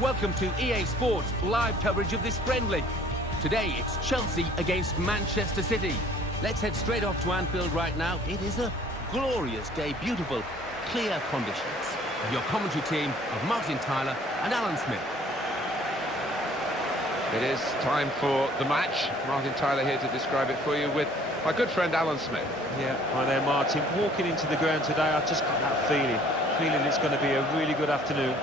Welcome to EA Sports live coverage of this friendly. Today it's Chelsea against Manchester City. Let's head straight off to Anfield right now. It is a glorious day, beautiful, clear conditions. And your commentary team of Martin Tyler and Alan Smith. It is time for the match. Martin Tyler here to describe it for you with my good friend Alan Smith. Yeah, hi there, Martin. Walking into the ground today, I just got that feeling it's going to be a really good afternoon.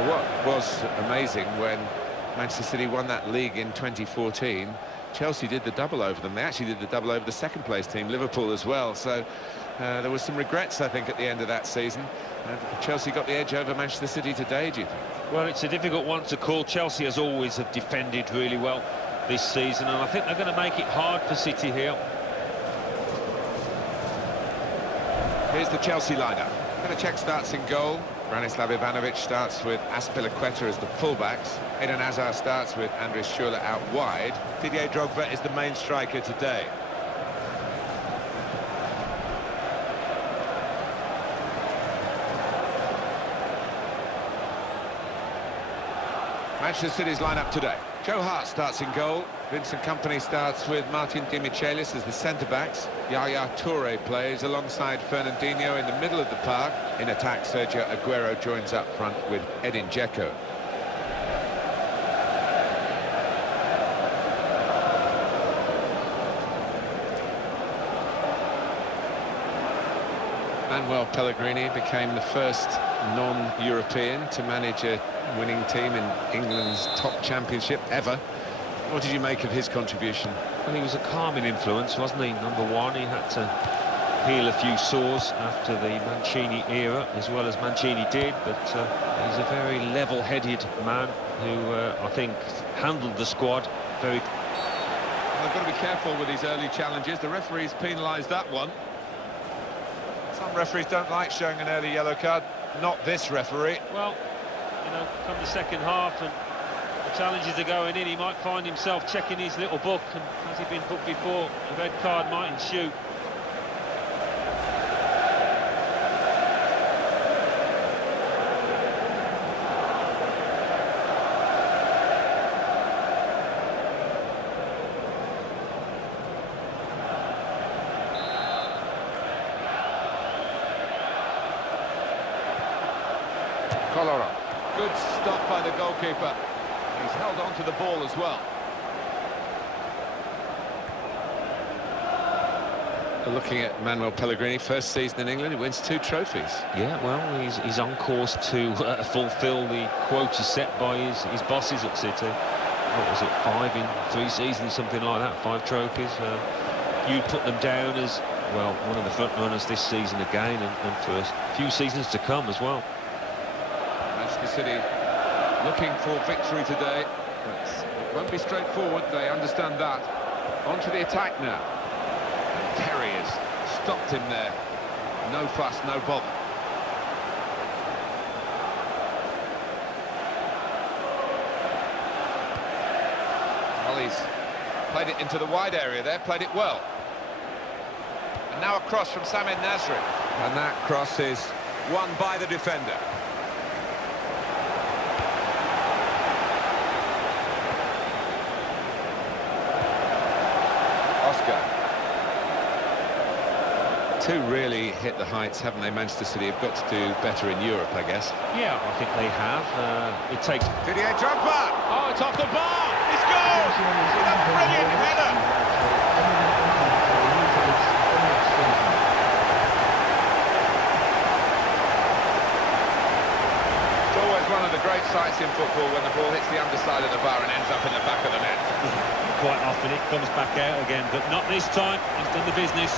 Well, what was amazing when Manchester City won that league in 2014, Chelsea did the double over them. They actually did the double over the second-place team, Liverpool, as well. So there was some regrets, I think, at the end of that season. Chelsea got the edge over Manchester City today, do you think? Well, it's a difficult one to call. Chelsea, as always, have defended really well this season, and I think they're going to make it hard for City here. Here's the Chelsea lineup. Cech starts in goal. Branislav Ivanovic starts with Azpilicueta as the fullbacks. Eden Hazard starts with Andres Schürrle out wide. Didier Drogba is the main striker today. Manchester City's lineup today. Joe Hart starts in goal. Vincent Kompany starts with Martin Demichelis as the centre-backs. Yaya Toure plays alongside Fernandinho in the middle of the park. In attack, Sergio Aguero joins up front with Edin Dzeko. Manuel Pellegrini became the first non-European to manage a winning team in England's top championship ever. What did you make of his contribution? Well, he was a calming influence, wasn't he? Number one, he had to heal a few sores after the Mancini era, as well as Mancini did, but he's a very level-headed man who I think handled the squad very... Well, they've got to be careful with these early challenges. The referee's penalised that one. Some referees don't like showing an early yellow card. Not this referee. Well, you know, come the second half and the challenges are going in, he might find himself checking his little book, and has he been booked before? A red card might ensue. Good stop by the goalkeeper. He's held on to the ball as well. Looking at Manuel Pellegrini, first season in England, he wins 2 trophies. Yeah, well, he's on course to fulfil the quota set by his bosses at City. What was it, 5 in 3 seasons, something like that, 5 trophies. You put them down as, well, one of the front runners this season again, and for a few seasons to come as well. Manchester City looking for victory today, but it won't be straightforward, they understand that. On to the attack now. And Terry has stopped him there. No fuss, no bother. Well, he's played it into the wide area there, played it well. And now a cross from Samir Nasri. And that cross is won by the defender. Two really hit the heights, haven't they? Manchester City have got to do better in Europe, I guess. Yeah, I think they have. It takes... Didier Drogba! Oh, it's off the bar! It's goal! It's a brilliant header! It's always one of the great sights in football when the ball hits the underside of the bar and ends up in the back of the net. Quite often it comes back out again, but not this time. He's done the business.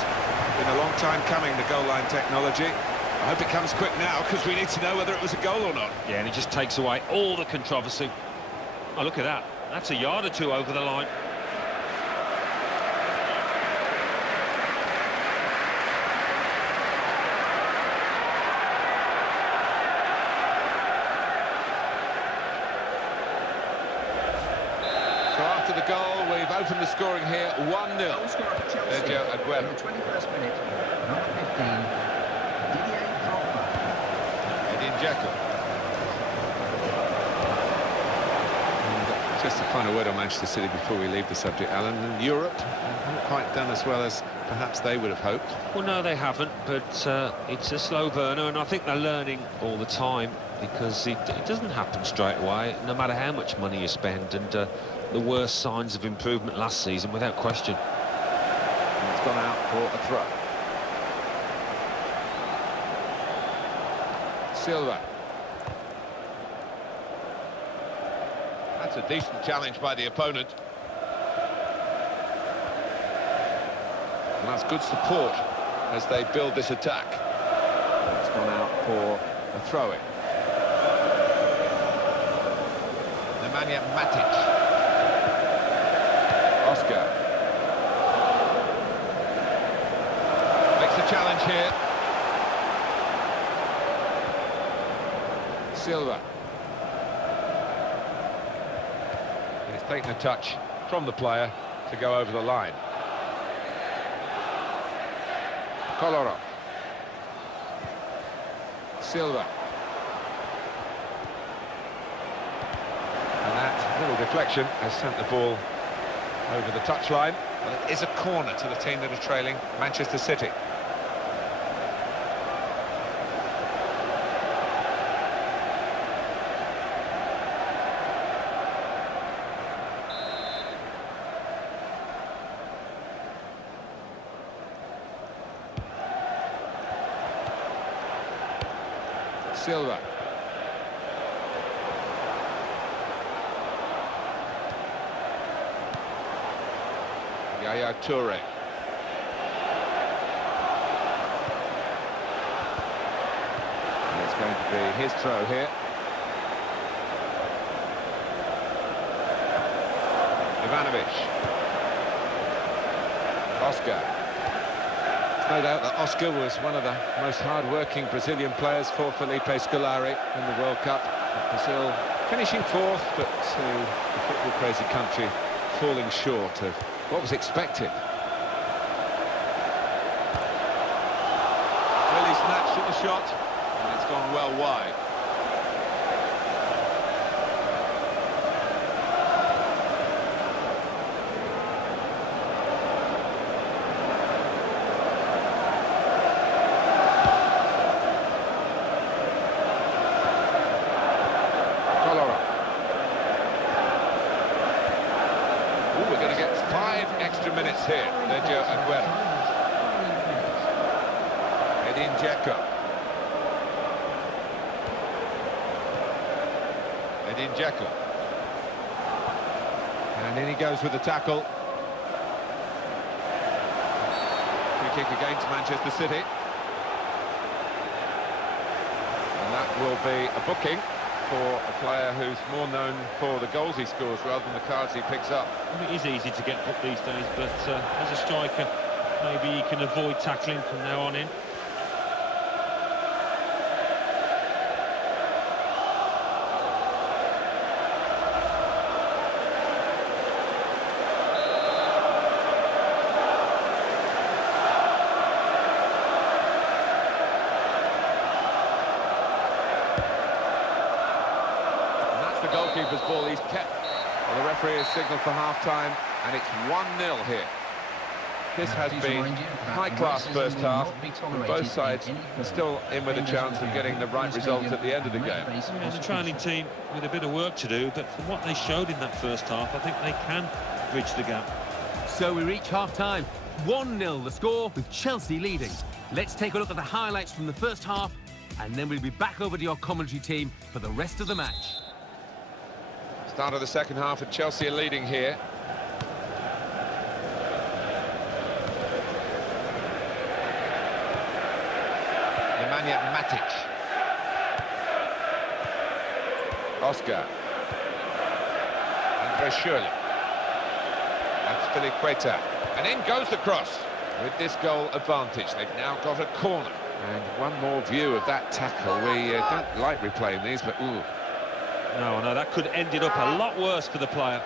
Been a long time coming, the goal line technology. I hope it comes quick now, because we need to know whether it was a goal or not. Yeah, and it just takes away all the controversy. Oh, look at that. That's a yard or two over the line. So after the goal, we've opened the scoring here, 1-0. Sergio Aguero. 21st minute, number 15, Didier Drogba. Edin Dzeko. Just a final word on Manchester City before we leave the subject, Alan. Europe haven't quite done as well as perhaps they would have hoped. Well, no, they haven't, but it's a slow burner, and I think they're learning all the time, because it doesn't happen straight away, no matter how much money you spend, and there were signs of improvement last season, without question. And it's gone out for a throw. Silva. That's a decent challenge by the opponent. And that's good support as they build this attack. It's gone out for a throw-in. Nemanja Matic. Oscar. Makes the challenge here. Silva. He's taken a touch from the player to go over the line. Kolarov. Silva. And that little deflection has sent the ball over the touchline. Well, it is a corner to the team that are trailing, Manchester City. Silva. Yaya Toure. And it's going to be his throw here. Ivanovic. Oscar. No doubt that Oscar was one of the most hard-working Brazilian players for Felipe Scolari in the World Cup. Brazil finishing fourth, but the football-crazy country falling short of what was expected. Really snatched at the shot, and it's gone well wide. We're going to get 5 extra minutes here. Sergio Aguero. Edin Dzeko. Edin Dzeko. And in he goes with the tackle. Free kick against Manchester City. And that will be a booking for a player who's more known for the goals he scores rather than the cards he picks up. It is easy to get booked these days, but as a striker, maybe he can avoid tackling from now on in. Goalkeeper's ball, he's kept. Well, the referee has signalled for half-time, and it's 1-0 here. This has been high-class first half, and both sides are still in with a chance of getting the right result at the end of the game. As a trailing team with a bit of work to do, but from what they showed in that first half, I think they can bridge the gap. So we reach half-time. 1-0 the score, with Chelsea leading. Let's take a look at the highlights from the first half, and then we'll be back over to your commentary team for the rest of the match. Start of the second half, and Chelsea are leading here. Nemanja Matic. Oscar. And very surely. That's Filiqueta. And in goes the cross. With this goal advantage, they've now got a corner. And one more view of that tackle. We don't like replaying these, but ooh. No, that could have ended up a lot worse for the player.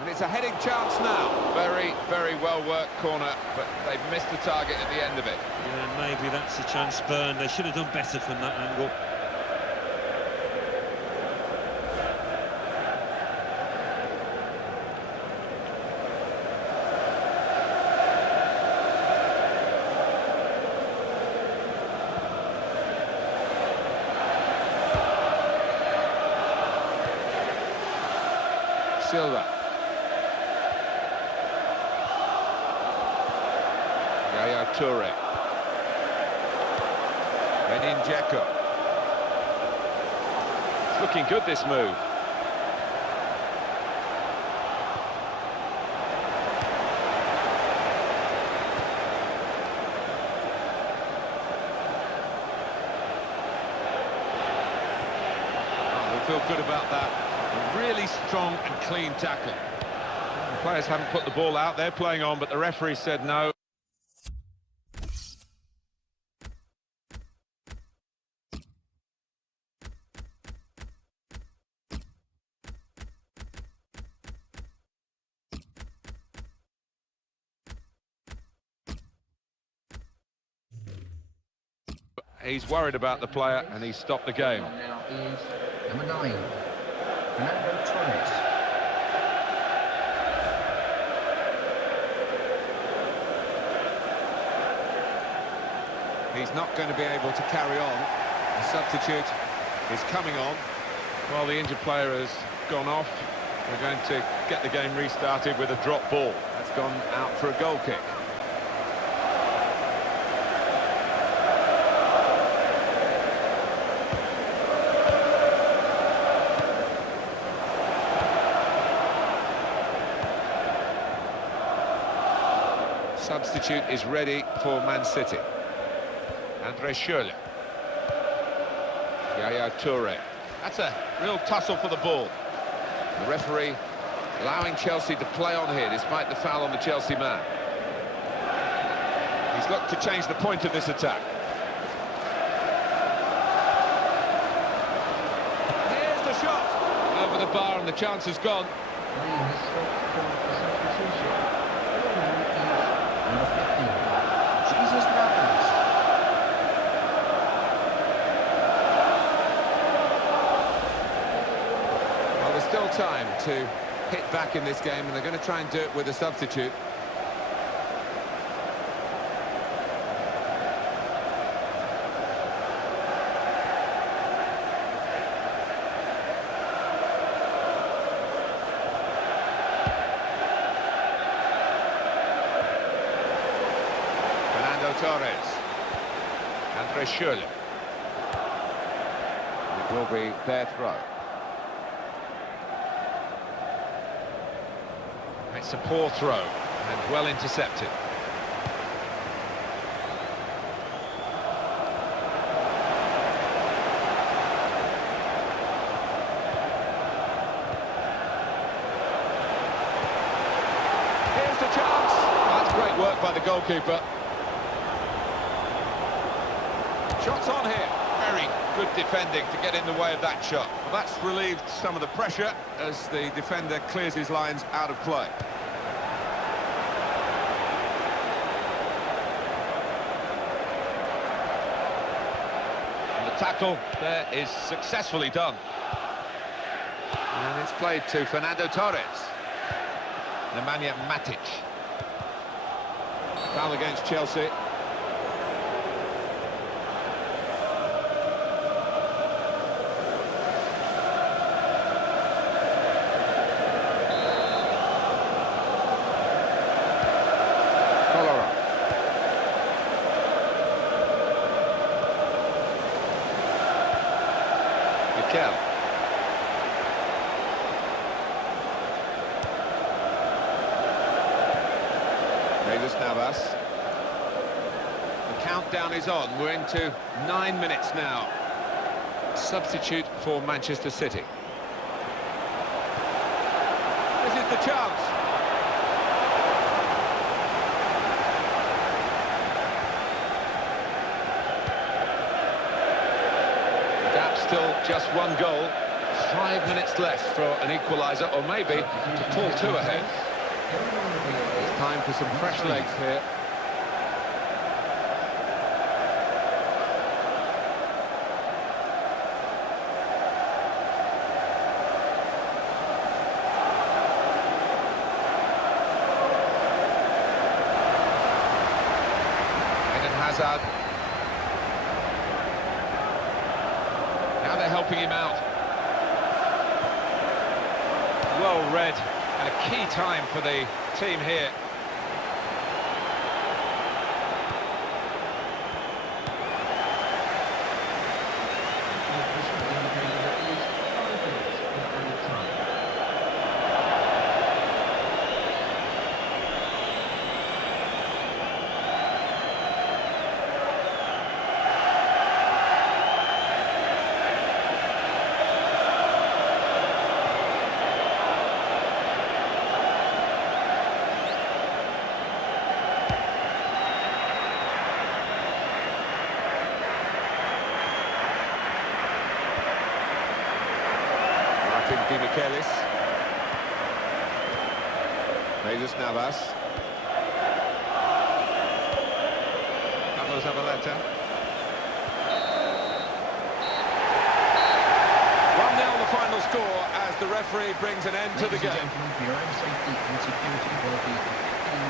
And it's a heading chance now. Very, very well-worked corner, but they've missed the target at the end of it. Yeah, maybe that's a chance spurned. They should have done better from that angle. Silva. Toure. Renin Dzeko. It's looking good, this move. Oh, we feel good about that. A really strong and clean tackle. The players haven't put the ball out, they're playing on, but the referee said no. He's worried about the player and he's stopped the game. Now is number 9, Fernando Torres. He's not going to be able to carry on. The substitute is coming on. While the injured player has gone off, we're going to get the game restarted with a drop ball. That's gone out for a goal kick. Substitute is ready for Man City. Andre Schürrle. Yaya Toure. That's a real tussle for the ball. The referee allowing Chelsea to play on here despite the foul on the Chelsea man. He's looked to change the point of this attack. Here's the shot. Over the bar and the chance is gone. Still time to hit back in this game, and they're going to try and do it with a substitute. Fernando Torres. Andre Schürrle. It will be their throw. It's a poor throw and well intercepted. Here's the chance. That's great work by the goalkeeper. Shots on here. Very good defending to get in the way of that shot. Well, that's relieved some of the pressure as the defender clears his lines out of play. Tackle there is successfully done. And it's played to Fernando Torres. Nemanja Matic. Foul against Chelsea. Navas. The countdown is on. We're into 9 minutes now. Substitute for Manchester City. This is the chance. The gap still just one goal. 5 minutes left for an equaliser, or maybe to pull two ahead. It's time for some fresh legs here. Hazard. Now they're helping him out. Well read, and a key time for the team here. Michaelis. Jesus Navas. Carlos Zabaleta. 1-0 the final score as the referee brings an end to the game.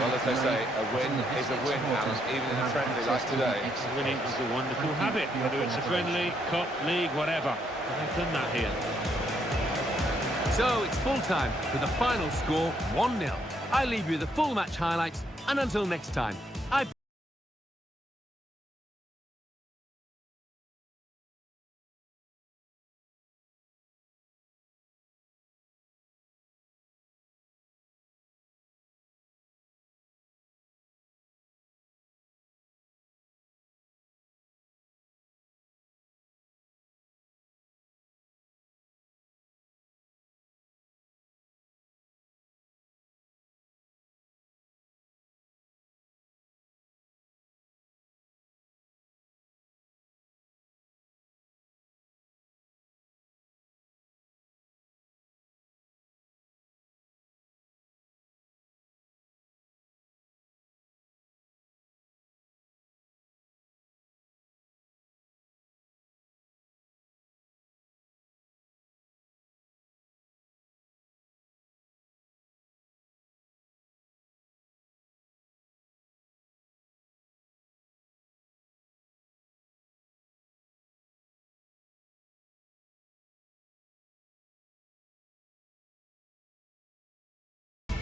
Well, as they say, a win is a win, Alan, even in a friendly like today. Winning is a wonderful habit, whether it's a friendly, cup, league, whatever. And they've done that here. So it's full time with the final score 1-0. I leave you the full match highlights, and until next time.